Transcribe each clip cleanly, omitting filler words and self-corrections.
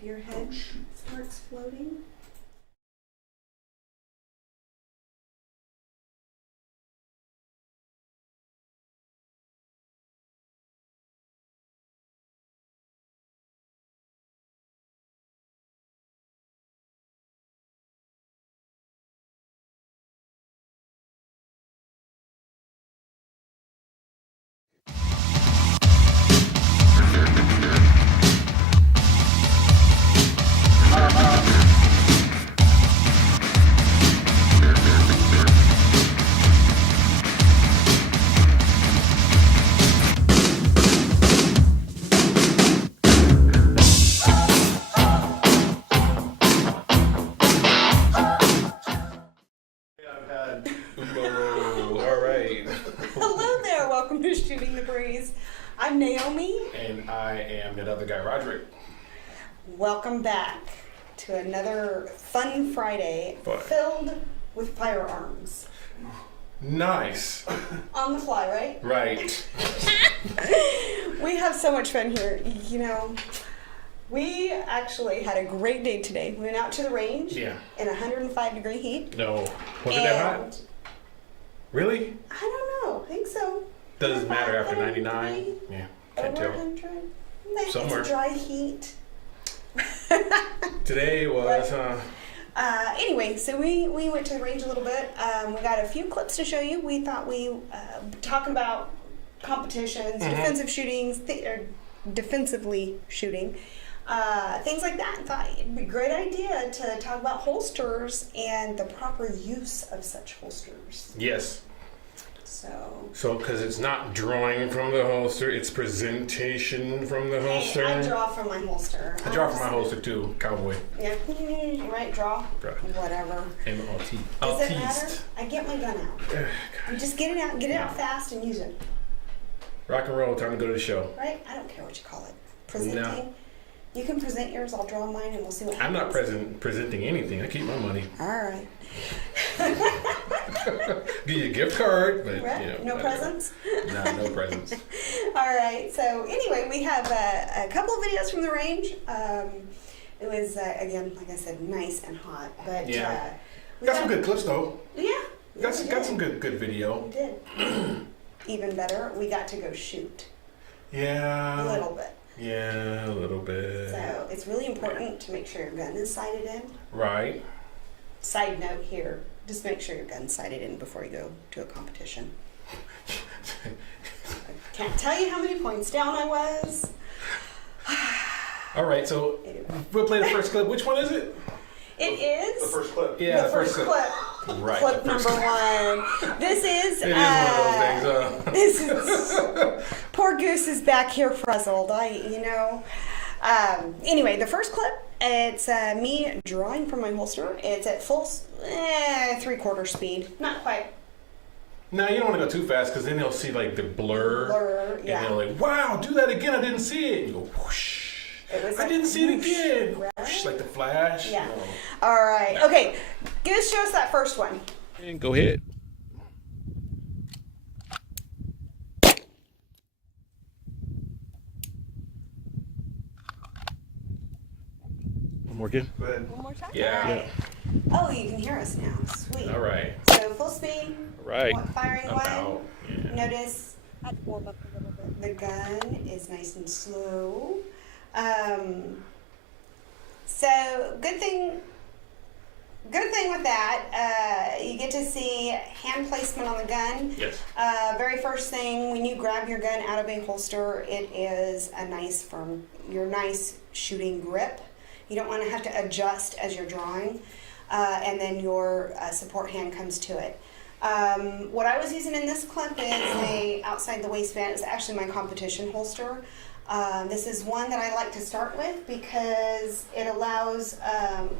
if your head starts floating. Hello there, welcome to Shooting the Breeze. I'm Naomi. And I am that other guy, Roderick. Welcome back to another fun Friday filled with firearms. Nice. On the fly, right? Right. We have so much fun here. You know, we actually had a great day today. We went out to the range in 105-degree heat. No. Was it that hot? Really? I don't know. I think so. Doesn't matter after 99. Yeah, can't over tell. 100. Somewhere. It's dry heat. Today was, Anyway, so we went to the range a little bit. We got a few clips to show you. We thought we talking about competitions, defensive shootings, or defensively shooting, things like that. Thought it'd be a great idea to talk about holsters and the proper use of such holsters. yes. So, Because it's not drawing from the holster, it's presentation from the holster. I draw from my holster. I draw from my holster too, cowboy. Yeah, right, draw. Right. Whatever. M-O-T. Does it matter? I get my gun out. You just get it out fast and use it. Rock and roll, time to go to the show. Right? I don't care what you call it. Presenting. No. You can present yours, I'll draw mine, and we'll see what happens. I'm not presenting anything. I keep my money. All right. Give you a gift card, but Right? you know. No whatever. presents? No presents. All right. So anyway, we have a couple of videos from the range. It was, again, like I said, nice and hot. But Yeah. we Got some good clips though. Yeah. Got some good video. We did. Even better, we got to go shoot. Yeah. A little bit. Yeah, a little bit. So it's really important to make sure your gun is sighted in. Right. Side note here, just make sure your gun's sighted in before you go to a competition. I can't tell you how many points down I was. All right, so we'll play the first clip. Which one is it? It is The first clip. Yeah, the first clip. Right. Clip number one. This is It is one of those things. This is poor Goose is back here frazzled. Anyway, the first clip, it's me drawing from my holster. It's at full 3/4 speed. Not quite. No, you don't want to go too fast because then they'll see like the blur. Yeah. And they're like, wow, do that again. I didn't see it. You go, whoosh. I didn't see it again. Right? Whoosh, like the flash. Yeah. You know. All right. Okay. Goose, show us that first one. And go ahead. One more again. Go ahead. One more time. Yeah. All right. Oh, you can hear us now. Sweet. All right. So full speed. Right. Firing one. About. Yeah. Notice I'd warm up a little bit. The gun is nice and slow. So good thing with that, you get to see hand placement on the gun. Yes. Very first thing, when you grab your gun out of a holster, it is a nice firm, your nice shooting grip. You don't want to have to adjust as you're drawing, and then your support hand comes to it. What I was using in this clip is a outside the waistband. It's actually my competition holster. This is one that I like to start with because it allows,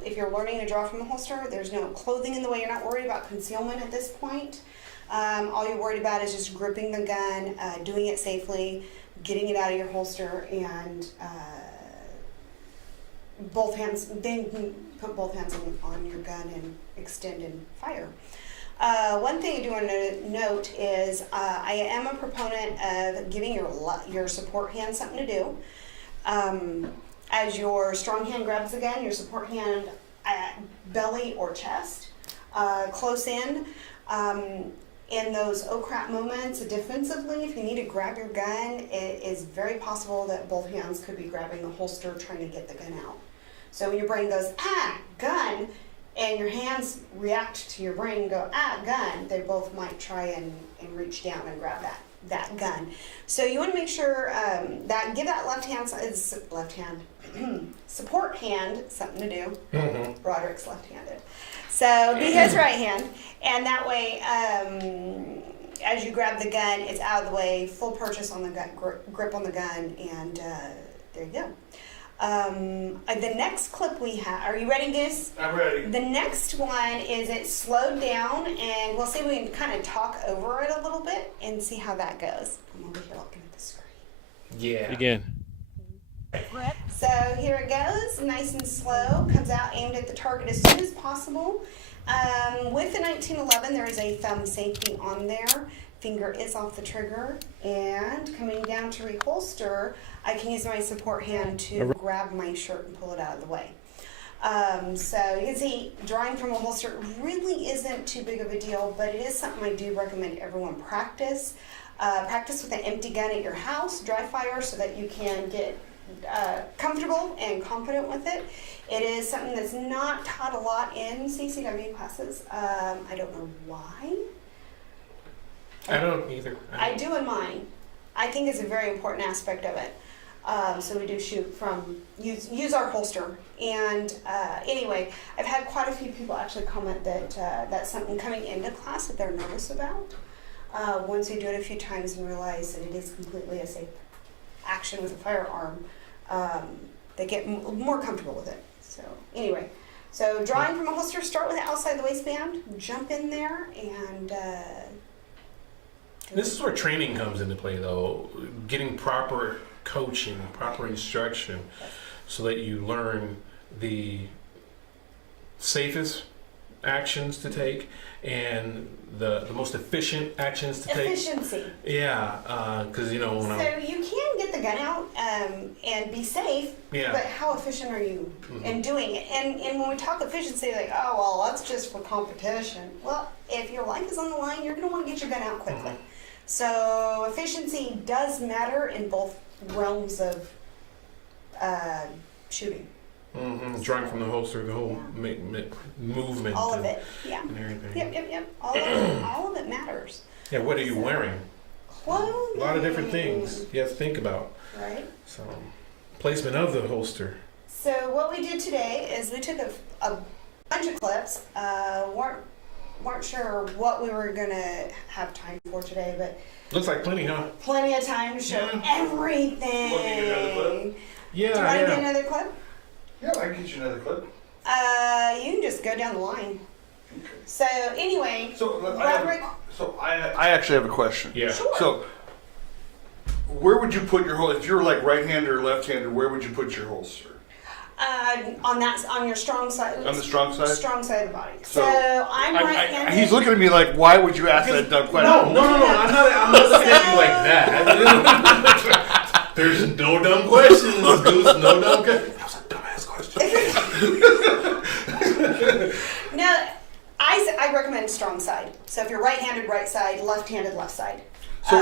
if you're learning to draw from a holster, there's no clothing in the way. You're not worried about concealment at this point. All you're worried about is just gripping the gun, doing it safely, getting it out of your holster, and both hands. Then you can put both hands on your gun and extend and fire. One thing I do want to note is I am a proponent of giving your support hand something to do. as your strong hand grabs the gun, your support hand at belly or chest, close in. In those oh crap moments, defensively, if you need to grab your gun, it is very possible that both hands could be grabbing the holster trying to get the gun out. So when your brain goes, ah, gun, and your hands react to your brain and go, ah, gun, they both might try and reach down and grab that gun. So you want to make sure that give that left hand support hand something to do. Mm-hmm. Roderick's left-handed. So be his right hand, and that way, as you grab the gun, it's out of the way, full purchase on the gun, grip on the gun, and there you go. The next clip we have, are you ready, Goose? I'm ready. The next one is it's slowed down, and we'll see if we can kind of talk over it a little bit and see how that goes. I'm over here looking at the screen. Yeah. Begin. So here it goes, nice and slow, comes out aimed at the target as soon as possible. With the 1911, there is a thumb safety on there. Finger is off the trigger, and coming down to reholster, I can use my support hand to grab my shirt and pull it out of the way. So you can see drawing from a holster really isn't too big of a deal, but it is something I do recommend everyone practice. Practice with an empty gun at your house, dry fire, so that you can get comfortable and confident with it. It is something that's not taught a lot in CCW classes. I don't know why. I don't either. I do in mine. I think it's a very important aspect of it. So we do shoot from, use our holster. And anyway, I've had quite a few people actually comment that that's something coming into class that they're nervous about. Once they do it a few times and realize that it is completely a safe action with a firearm, they get more comfortable with it. So anyway, so drawing from a holster, start with it outside the waistband, jump in there, and This is where training comes into play, though. Getting proper coaching, proper instruction, so that you learn the safest actions to take and the most efficient actions to take. efficiency. Yeah, because you know. So you can get the gun out and be safe, Yeah. but how efficient are you in doing it? And when we talk efficiency, like, oh, well, that's just for competition. Well, if your life is on the line, you're going to want to get your gun out quickly. So efficiency does matter in both realms of shooting. Drawing from the holster, the whole movement. All of it, yeah. And everything. Yep. All of it matters. Yeah, what are you wearing? Clothing. A lot of different things you have to think about. Right. So, placement of the holster. So what we did today is we took a bunch of clips. Weren't sure what we were gonna have time for today, but Looks like plenty, huh? plenty of time to show everything. Want me to get another clip? Yeah, Do you want to get yeah. another clip? Yeah, I can get you another clip. You can just go down the line. So anyway, So Roderick, I actually have a question. Yeah. sure. So where would you put your holster? If you're like right-handed or left-handed, where would you put your holster? On your strong side. On the strong side? Strong side of the body. So, So I'm right-handed. He's looking at me like, why would you ask that dumb question? No. I'm not looking at you like that. There's no dumb questions, Goose. No dumb questions. That was a dumbass question. No, I recommend strong side. So if you're right-handed, right side, left-handed, left side. So-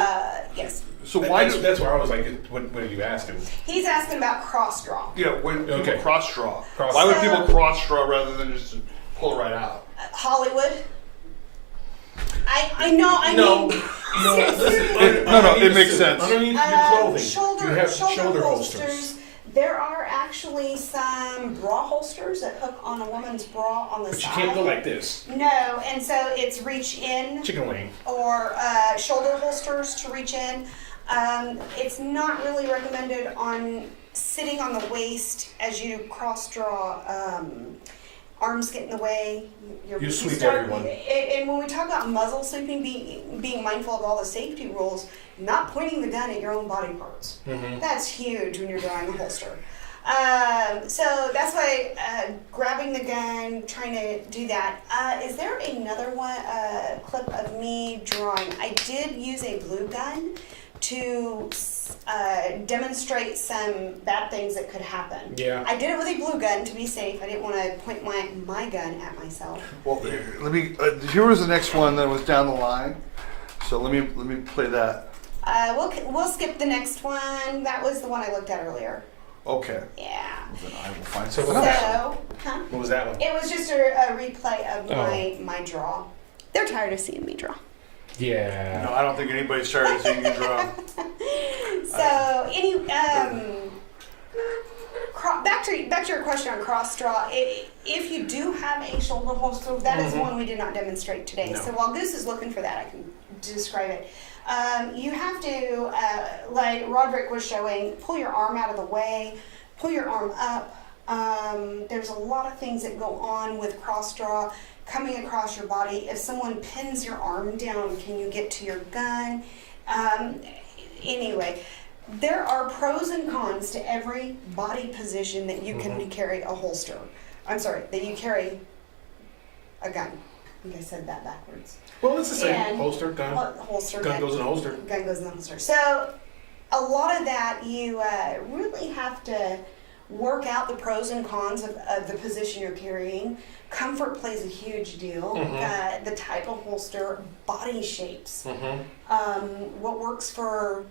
Yes. So why do? That's where I was like, what are you asking? He's asking about cross draw. Yeah, when people Okay. cross draw. Cross- Why would So- people cross draw rather than just pull it right out? Hollywood. I know. No, seriously. No, it makes sense. Underneath your clothing, Shoulder you have shoulder holsters. There are actually some bra holsters that hook on a woman's bra on the But you side. can't go like this. No, and so it's reach in Chicken wing. or shoulder holsters to reach in. It's not really recommended on sitting on the waist as you cross draw. Arms get in the way. You sweep everyone. And when we talk about muzzle sweeping, being mindful of all the safety rules, not pointing the gun at your own body parts. That's huge when you're drawing a holster. So that's why grabbing the gun, trying to do that. Is there another one clip of me drawing? I did use a blue gun to demonstrate some bad things that could happen. Yeah. I did it with a blue gun to be safe. I didn't want to point my gun at myself. Well, let me. Here was the next one that was down the line. So let me play that. We'll skip the next one. That was the one I looked at earlier. Okay. Yeah. Then I will find So something what's else. So, huh? What was that one? It was just a replay of my draw. They're tired of seeing me draw. Yeah. No, I don't think anybody's tired of seeing you draw. So back to your question on cross draw. If you do have a shoulder holster, that is one we did not demonstrate today. No. So while Goose is looking for that, I can describe it. You have to, like Roderick was showing, pull your arm out of the way, pull your arm up. There's a lot of things that go on with cross draw coming across your body. If someone pins your arm down, can you get to your gun? Anyway, there are pros and cons to every body position that you can carry a holster. I'm sorry, that you carry a gun. I think I said that backwards. Well, it's the same. And- Holster, gun. Holster, Gun goes in a holster. Gun goes in the holster. So a lot of that you really have to work out the pros and cons of the position you're carrying. Comfort plays a huge deal. The type of holster, body shapes. What works for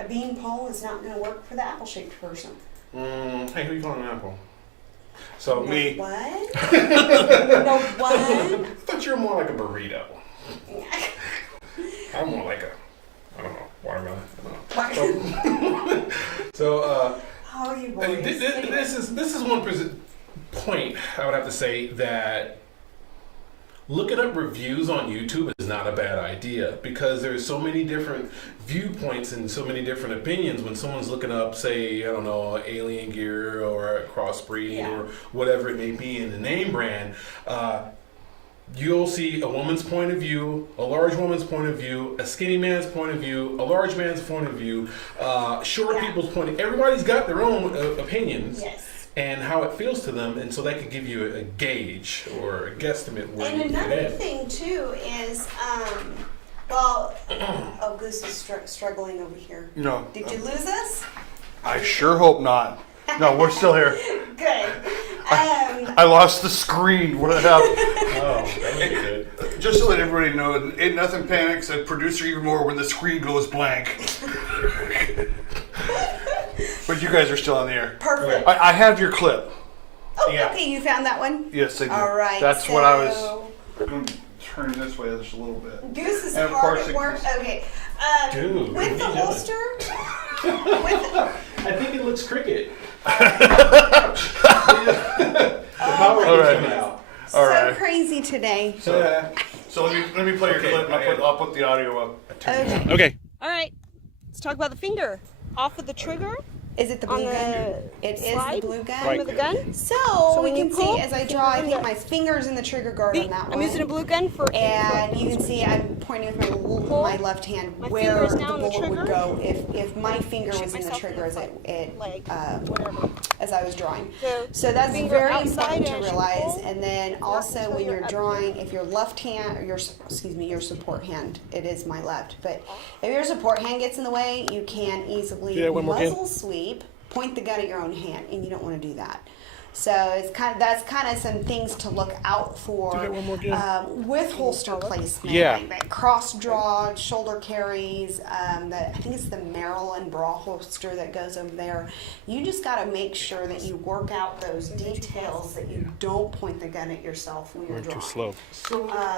a beanpole is not going to work for the apple-shaped person. Hey, who you calling an apple? So Me. What? No what? I thought you were more like a burrito. I'm more like I don't know, watermelon. I don't know. So, Oh, you I mean, boys. this is one point I would have to say that looking up reviews on YouTube is not a bad idea, because there's so many different viewpoints and so many different opinions when someone's looking up, say, I don't know, alien gear or a crossbreed or whatever it may be in the name brand. You'll see a woman's point of view, a large woman's point of view, a skinny man's point of view, a large man's point of view, short people's point of view. Everybody's got their own opinions. Yes. And how it feels to them, and so that could give you a gauge or a guesstimate where And you fit another in. thing too is, Goose is struggling over here. No. Did you lose us? I sure hope not. No, we're still here. Good. I lost the screen. What did I have? Oh, that would be good. Just to let everybody know, ain't nothing panics a producer even more when the screen goes blank. But you guys are still on the air. Perfect. I have your clip. Oh, Yeah. okay, you found that one? Yes, I do. All right. That's so what I was going to turn this way just a little bit. Goose is And of hard course at it work. is. Okay. Dude, With what the are you doing? holster, I think it looks cricket. oh Power All right. came out. so All right. crazy today. Yeah. So let me play your Okay, clip and I'll put the audio up. Okay. Okay. All right, let's talk about the finger. Off of the trigger, Is it the on blue gun? the It is slide, the blue gun. frame of the gun. So, when we you can pull, see as I finger draw, I in think the- my finger's in the trigger guard on that I'm one. using a blue gun for And you can see I'm pointing with my left hand My where finger is the now on the bullet would trigger. go if my finger Shoot was in the myself trigger in the leg, whatever. as I was drawing. So, So that's finger very outside important to as you realize. pull, And then not also until when you're you're up drawing, if your left hand, or your support hand, it is my left. But if your support hand gets in the way, you can easily Yeah, one more can. muzzle sweep, point the gun at your own hand, and you don't want to do that. So that's kind of some things to look out for that one more again. with holster placement. Yeah. Like cross draw, shoulder carries. I think it's the Maryland bra holster that goes over there. You just got to make sure that you work out those details, that you don't point the gun at yourself when you're Too drawing. slow.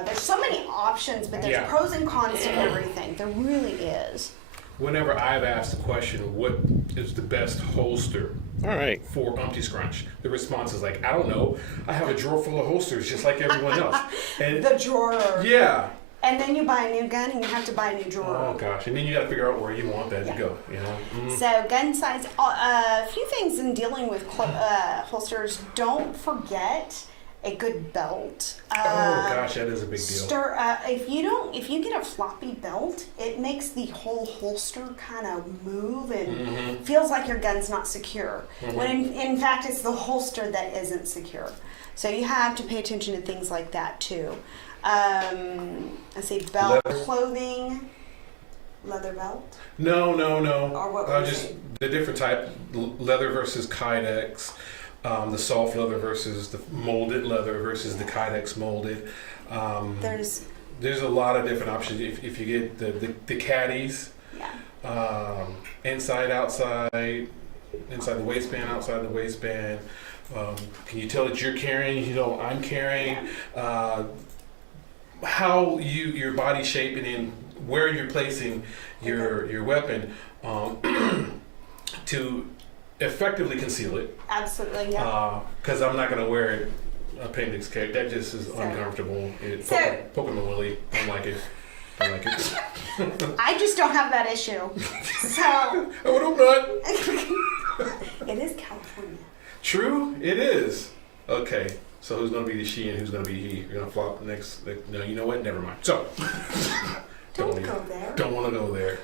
There's so many options, but there's Yeah. pros and cons to everything. There really is. Whenever I've asked the question, what is the best holster All right. for Umpty Scrunch, the response is like, I don't know. I have a drawer full of holsters just like everyone else. And The drawer. yeah. And then you buy a new gun and you have to buy a new drawer. Oh gosh. And then you got to figure out where you want that to go. You know. So gun size, a few things in dealing with holsters. Don't forget a good belt. Oh gosh, that is a big deal. If you get a floppy belt, it makes the whole holster kind of move and feels like your gun's not secure. When in fact it's the holster that isn't secure. So you have to pay attention to things like that too. I say belt, Leather. clothing. leather belt? No. Or what were you Just saying? the different type, leather versus Kydex, the soft leather versus the molded leather versus the Kydex molded. There's a lot of different options. If you get the caddies, Yeah. inside, outside, inside the waistband, outside the waistband. Can you tell that you're carrying? You know, I'm carrying. How your body shape and then where you're placing your weapon to effectively conceal it. Absolutely, yeah. Because I'm not going to wear it appendix carry. That just is uncomfortable. Poking my willy. Don't like it. I just don't have that issue. So. I would hope not. It is California. True, it is. Okay, so who's going to be the she and who's going to be he? You're going to flop next. No, you know what? Never mind. So. Don't go there. Don't want to go there.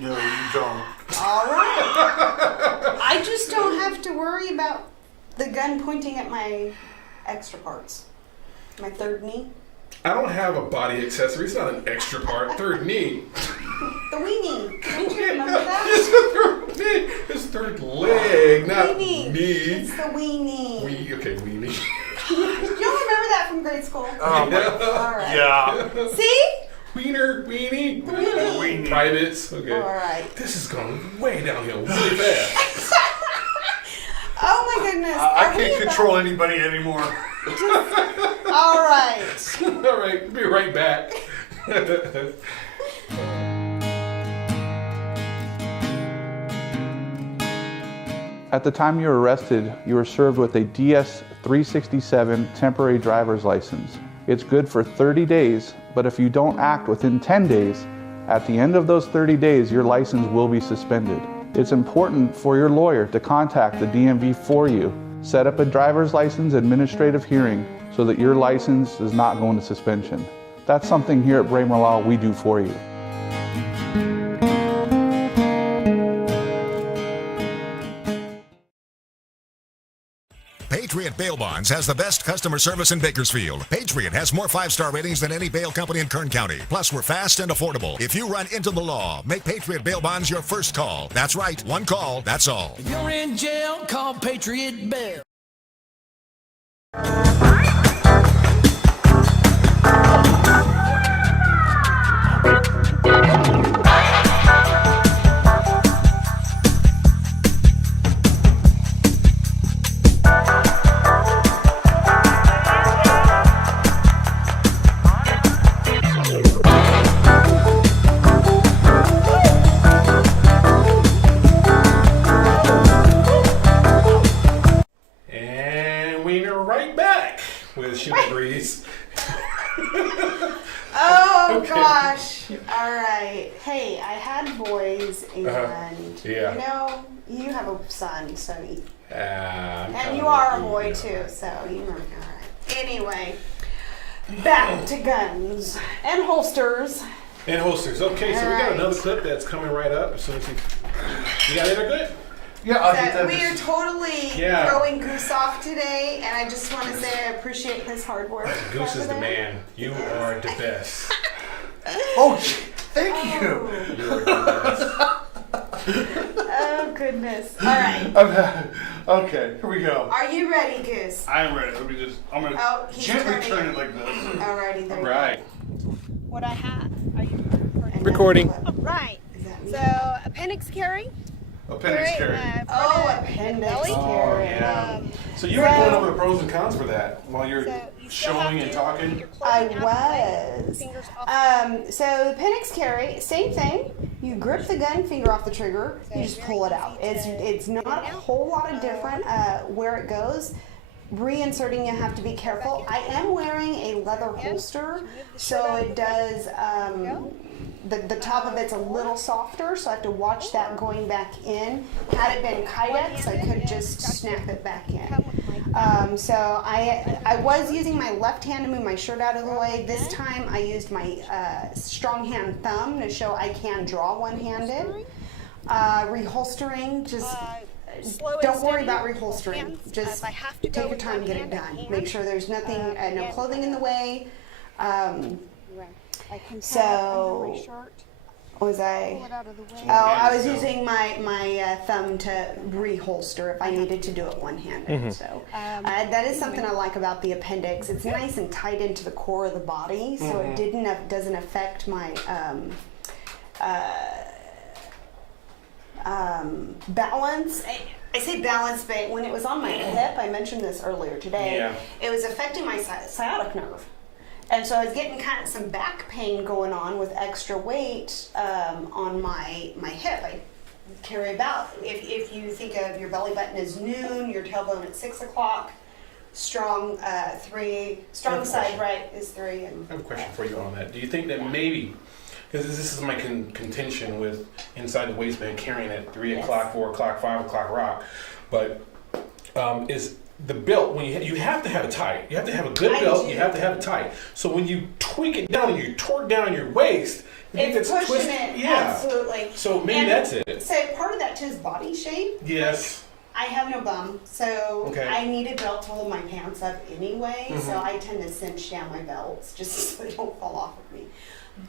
No, you don't. All right. I just don't have to worry about the gun pointing at my extra parts. My third knee. I don't have a body accessory. It's not an extra part. Third knee. The weenie. Don't you remember that? It's the third knee. It's third leg, not Weenie. knee. It's the weenie. Okay, weenie. You don't remember that from grade school? Oh my. All right. Yeah. See? Wiener, weenie. Weenie. Privates. Okay. All right. This is going way downhill really fast. Oh my goodness. I can't control anybody anymore. All right. All right, be right back. At the time you were arrested, you were served with a DS-367 temporary driver's license. It's good for 30 days, but if you don't act within 10 days, at the end of those 30 days, your license will be suspended. It's important for your lawyer to contact the DMV for you. Set up a driver's license administrative hearing so that your license does not go into suspension. That's something here at Braemar Law we do for you. Patriot Bail Bonds has the best customer service in Bakersfield. Patriot has more 5-star ratings than any bail company in Kern County. Plus, we're fast and affordable. If you run into the law, make Patriot Bail Bonds your first call. That's right, one call, that's all. If you're in jail, call Patriot Bail. And we're right back with Shooting Breeze. Oh Okay. gosh. All right. Hey, I had boys, and Yeah. you know, you have a son, so I'm and kinda you are a like boy you, too, so you remember. All right. Anyway, back to guns and holsters. And holsters. Okay, so we got Alright. another clip that's coming right up. As soon as you got it, are good? Yeah, I'll get So that. we are totally Yeah. throwing Goose off today, and I just want to say I appreciate his hard work. Goose is over the there. man. You are the best. Oh, thank you. You are the best. Oh goodness. All right. Okay, here we go. Are you ready, Goose? I'm ready. I'm gonna Oh, he's gently turning turn it. it like this. Alrighty, there. All right. What I have. Are you recording? Recording. Right. Is that me? So appendix carry. Appendix carry. Oh, appendix belly. Oh, carry. yeah. So you were going over the pros and cons for that while you're So you still showing have and to talking? keep your clothing I out of the way, was. fingers off. So appendix carry, same thing. You grip the gun, finger off the trigger, you just pull it out. It's not a whole lot of different where it goes. Reinserting, you have to be careful. I am wearing a leather holster, so it does. The top of it's a little softer, so I have to watch that going back in. Had it been Kydex, I could just snap it back in. So I was using my left hand to move my shirt out of the way. This time I used my strong hand thumb to show I can draw one-handed. Reholstering, just Slow and don't worry steady about with both reholstering. hands, Just as I have to go take your with time, one get it hand done. and Make sure there's nothing, no again, clothing in the way. I can So- tell under my shirt. Was I? Pull it out of the way. Oh, I was using my thumb to reholster if I needed to do it one-handed. So that is something I like about the appendix. It's nice and tight into the core of the body, so it doesn't affect my balance. I say balance, but when it was on my hip, I mentioned this earlier today. It was affecting my sciatic nerve. And so I was getting kind of some back pain going on with extra weight on my hip. I carry about, if you think of your belly button as noon, your tailbone at 6 o'clock, strong 3, strong side right is 3. And I have a question for you on that. Do you think that maybe, because this is my contention with inside the waistband carrying at 3 o'clock, 4 o'clock, 5 o'clock rock, but is the belt, when you have to have it tight. You have to have a good belt. You have to have it tight. So when you tweak it down and you torque down your waist, it's pushing twisted. it, Yeah. absolutely. So maybe that's it. So part of that too is body shape. Yes. I have no bum, so Okay. I need a belt to hold my pants up anyway. So I tend to cinch down my belts just so they don't fall off of me.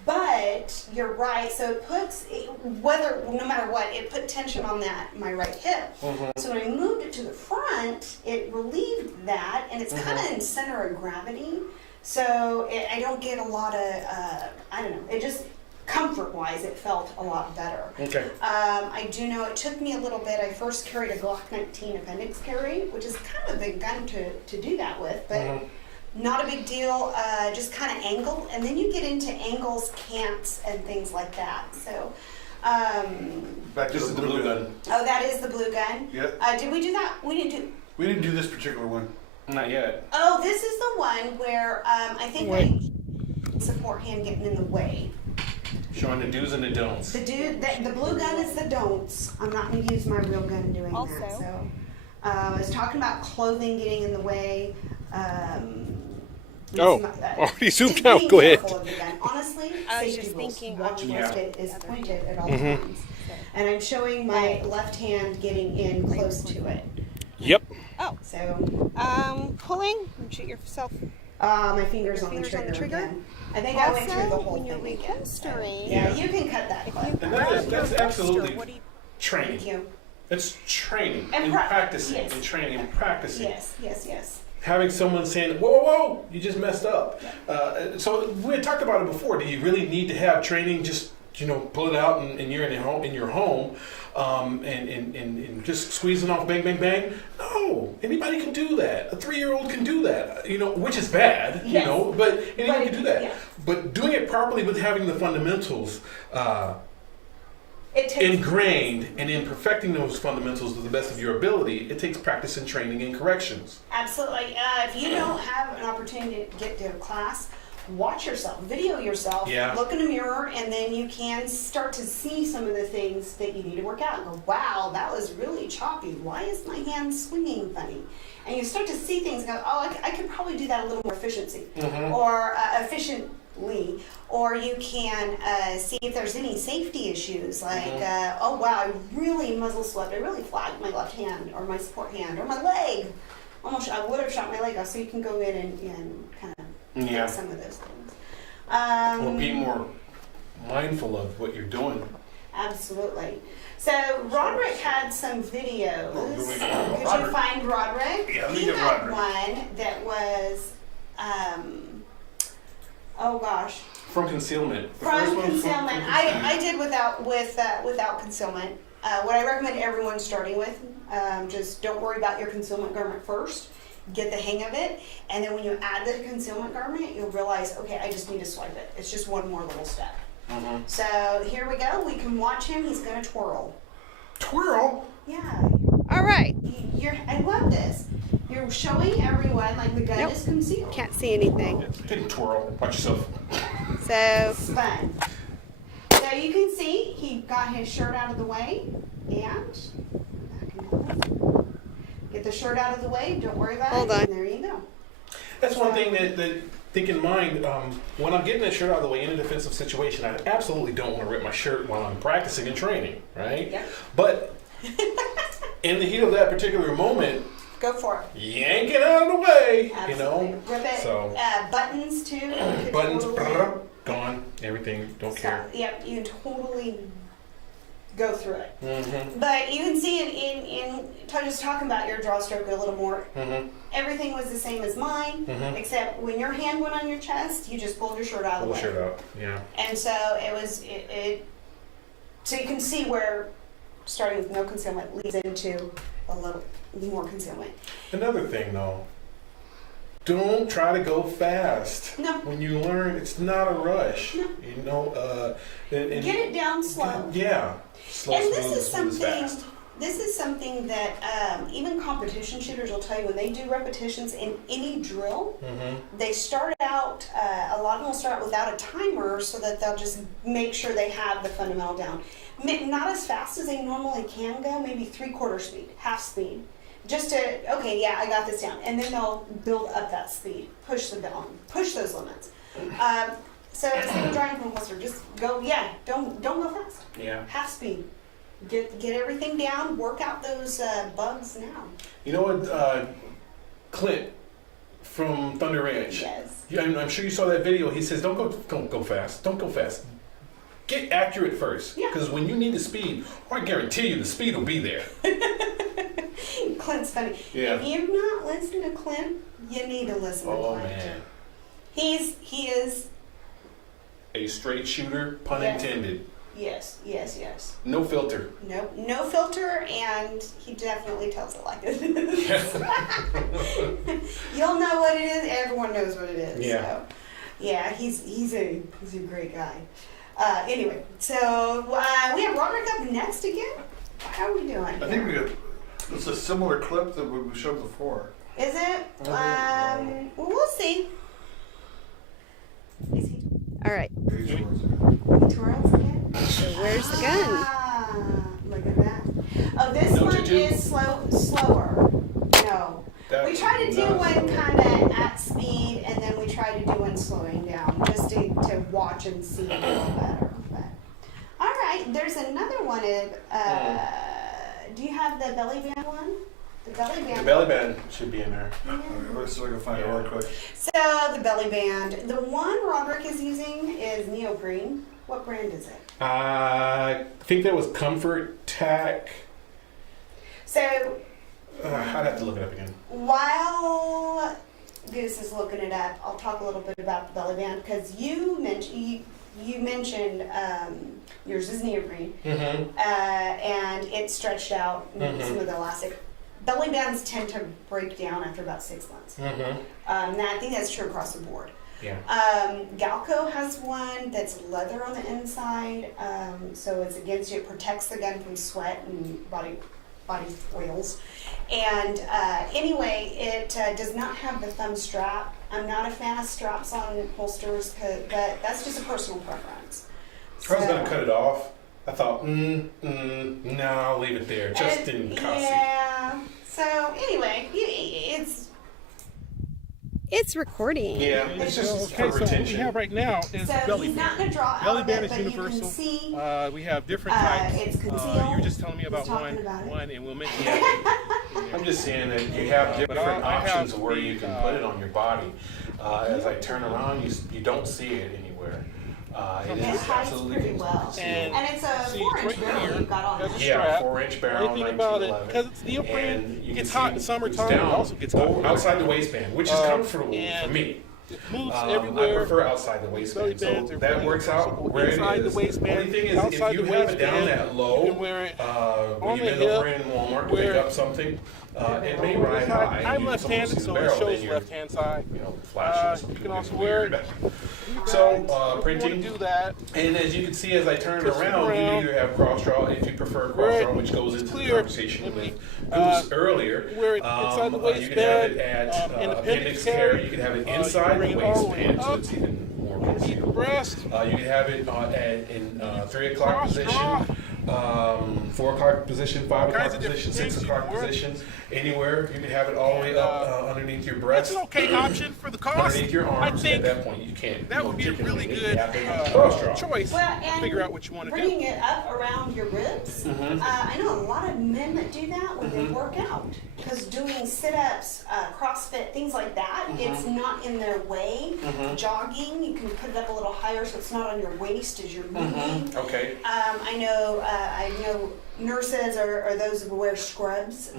But you're right. So it puts, no matter what, it put tension on my right hip. So when I moved it to the front, it relieved that, and it's kind of in center of gravity. So I don't get a lot of, I don't know. It just comfort-wise, it felt a lot better. Okay. I do know it took me a little bit. I first carried a Glock 19 appendix carry, which is kind of a big gun to do that with, but. Not a big deal, just kind of angled, and then you get into angles, cants, and things like that. So, Back to the blue gun. oh, that is the blue gun. Yep. Did we do that? We didn't do. We didn't do this particular one. Not yet. Oh, this is the one where I think my support hand getting in the way. Showing the do's and the don'ts. The blue gun is the don'ts. I'm not going to use my real gun doing Also. that. So, I was talking about clothing getting in the way. Already zoomed out. Go ahead. Honestly, I was safety just rules. thinking Watch on left it is pointed at all times. And I'm showing my left hand getting in close to it. Yep. So, Pulling and shoot yourself. my fingers on the Fingers on the trigger. trigger? Again. I think I went through the Also, whole when you're thing again. reholstering, Yeah, you can cut that clip. And that's absolutely what do you? training. Thank you. It's training And and practicing yes. and training and practicing. Yes. Having someone saying, whoa, you just messed up. So we had talked about it before. Do you really need to have training? Just, pull it out and you're in your home and just squeezing off bang, bang, bang. No, anybody can do that. A 3-year-old can do that, which is bad, Yes. but anyone can do that. Yeah. But doing it properly with having the fundamentals It takes ingrained and in perfecting those fundamentals to the best of your ability, it takes practice and training and corrections. Absolutely. If you don't have an opportunity to get to a class, watch yourself, video yourself, Yeah. look in a mirror, and then you can start to see some of the things that you need to work out. And go, wow, that was really choppy. Why is my hand swinging funny? And you start to see things and go, oh, I could probably do that a little more efficiently. Or you can see if there's any safety issues, like, oh wow, I really muzzle swept, I really flagged my left hand, or my support hand, or my leg. Almost, I would have shot my leg off, so you can go in and kind of fix some of those things. Or be more mindful of what you're doing. Absolutely. So Roderick had some videos. Could you find Roderick? Yeah, let me he get had Roderick. one that was, oh gosh. From concealment. The From first one concealment. I did without concealment. What I recommend everyone starting with, just don't worry about your concealment garment first. Get the hang of it, and then when you add the concealment garment, you'll realize, okay, I just need to swipe it. It's just one more little step. So here we go. We can watch him. He's gonna twirl. Twirl? Yeah. All right. I love this. You're showing everyone like the gun Nope. is concealed. Can't see anything. Didn't twirl. Watch yourself. So It's fun. So you can see he got his shirt out of the way, and get the shirt out of the way. Don't worry about Hold it. on. And there you go. That's one thing that think in mind, when I'm getting that shirt out of the way in a defensive situation, I absolutely don't want to rip my shirt while I'm practicing and training, right? Yeah. But in the heat of that particular moment, Go for it. yank it out of the way, Absolutely. Rip it. So Buttons too. You could buttons, totally- gone, everything, don't care. Yep, you can totally go through it. Mm-hmm. But you can see it in just talking about your draw stroke a little more. Mm-hmm. Everything was the same as mine, except when your hand went on your chest, you just pulled your shirt out of the way. Pull the shirt out, yeah. And so so you can see where starting with no concealment leads into a little more concealment. Another thing though, don't try to go fast. No. When you learn, it's not a rush. No. You know, Get it down slow. Yeah. Slow, And smooth, this is something that even competition shooters will tell you when they do repetitions in any drill. They start out, a lot of them will start without a timer so that they'll just make sure they have the fundamental down. Not as fast as they normally can go, maybe 3/4 speed, half speed. Just to, okay, yeah, I got this down. And then they'll build up that speed, push them down, push those limits. So same with drawing from holster, just go, don't go fast. Yeah. Half speed. Get everything down, work out those bugs now. You know what, Clint from Thunder Ranch. Yes. Yeah, I'm sure you saw that video. He says, don't go fast. Don't go fast. Get accurate first. Yeah. Because when you need the speed, I guarantee you the speed will be there. Clint's funny. Yeah. If you've not listened to Clint, you need to listen to Clint. Oh man. He is. A straight shooter, pun Yes. intended. Yes. No filter. Nope, no filter, and he definitely tells it like it is. You'll know what it is. Everyone knows what it is. Yeah. So, yeah, he's a great guy. Anyway, so we have Roderick up next again. How are we doing? I think it's a similar clip that we showed before. Is it? Well, we'll see. Is he? All right. Tutorials again? So where's the gun? Look at that. Oh, this No one tutu? is slower. No. We try to do one kind of at speed, and then we try to do one slowing down, just to watch and see a little better. But, all right, there's another one. Do you have the belly band one? The belly band. The belly band should be in there. Let's see if I can find it real quick. So the belly band. The one Roderick is using is neoprene. What brand is it? I think that was Comfort Tac. So I'd have to look it up again. while Goose is looking it up, I'll talk a little bit about the belly band because you mentioned yours is neoprene, and it's stretched out some of the elastic. Belly bands tend to break down after about 6 months. And I think that's true across the board. Yeah. Galco has one that's leather on the inside, so it's against you. It protects the gun from sweat and body oils. And anyway, it does not have the thumb strap. I'm not a fan of straps on holsters, but that's just a personal preference. I was going to cut it off. I thought, no, I'll leave it there. Just in case. Yeah. So anyway, It's recording. Yeah, it's just for Okay, so what we retention. have right now is so belly he's not going band. to draw Belly out of band it, is but universal. you can see. We have different types. It's concealed. You were just telling me about He's talking about it. one, and we'll mention Yeah. it. I'm just saying that you have different I have options of where you the, can put it on your body. As I turn around, you don't see it anywhere. It It is hides absolutely pretty well. concealed. And it's a See, 4-inch right barrel here you've got on has there. a Yeah, strap. 4-inch barrel, Anything about it, 1911. because it's neoprene, And you it can gets see hot in the it's summertime, it down also gets hot in the outside the winter. waistband, which is comfortable for and me. It moves I everywhere. prefer outside the Belly waistband, so bands are that really works out comfortable where it inside is. the waistband, Only thing is, if outside you the have it down waistband, that low, you can wear it when on you the bend over hip, in Walmart to wear pick it up something, it may ride high. I'm You just almost left-handed, see the so it barrel, shows then you're, left-hand side. flashing. You can also wear it. So, If you want printing. to do that, And as you can see, as I turn it Twist it around, you around. either have cross draw, if you prefer Wear cross it draw, which goes into the clear. conversation with Goose earlier. wear it inside the You can have waistband, it at in the appendix appendix care. carry. You can have it You can inside bring the it all the way waistband, so up. it's even more underneath the concealed. breast. You can have it in 3 o'clock Cross position, 4 o'clock position, 5 Kinds o'clock of different position, things 6 you o'clock can wear. position, anywhere. You can have it all the way up underneath your It's breast. an okay option for the cost. Underneath your I arms, think at that point you can't. that would be a really articulate it. good You have to have cross draw. choice Well, to and figure out what you want to bringing do. it up around your ribs. I know a lot of men that do that when they work out. because doing sit-ups, CrossFit, things like that, it's not in their way. Jogging, you can put it up a little higher so it's not on your waist as you're moving. Okay. I know nurses or those who wear scrubs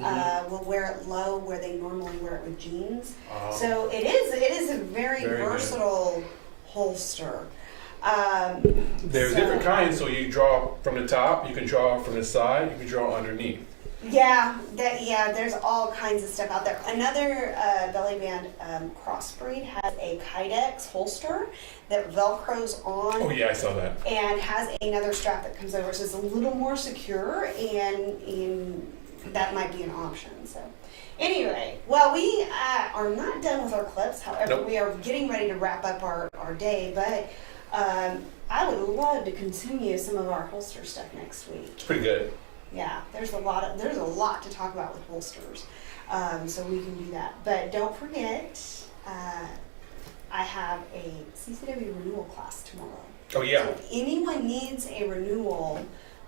will wear it low where they normally wear it with jeans. So it is a very Very good. versatile holster. There's different kinds, so you draw from the top, you can draw from the side, you can draw underneath. Yeah, there's all kinds of stuff out there. Another belly band crossbreed has a Kydex holster that velcros on. Oh yeah, I saw that. And has another strap that comes over, so it's a little more secure, and that might be an option. So, anyway, well, we are not done with our clips. However, Nope. we are getting ready to wrap up our day, but I would love to continue some of our holster stuff next week. It's pretty good. Yeah, there's a lot to talk about with holsters, so we can do that. But don't forget, I have a CCW renewal class tomorrow. Oh yeah. So if anyone needs a renewal,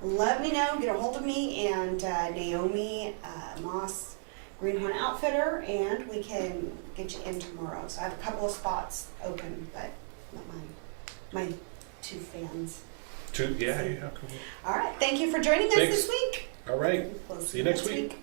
let me know. Get a hold of me and Naomi Moss, Greenhorn Outfitter, and we can get you in tomorrow. So I have a couple of spots open, but not my 2 fans. Yeah. Cool. All right. Thank you for joining us Thanks. this week. All right. We'll See you next week.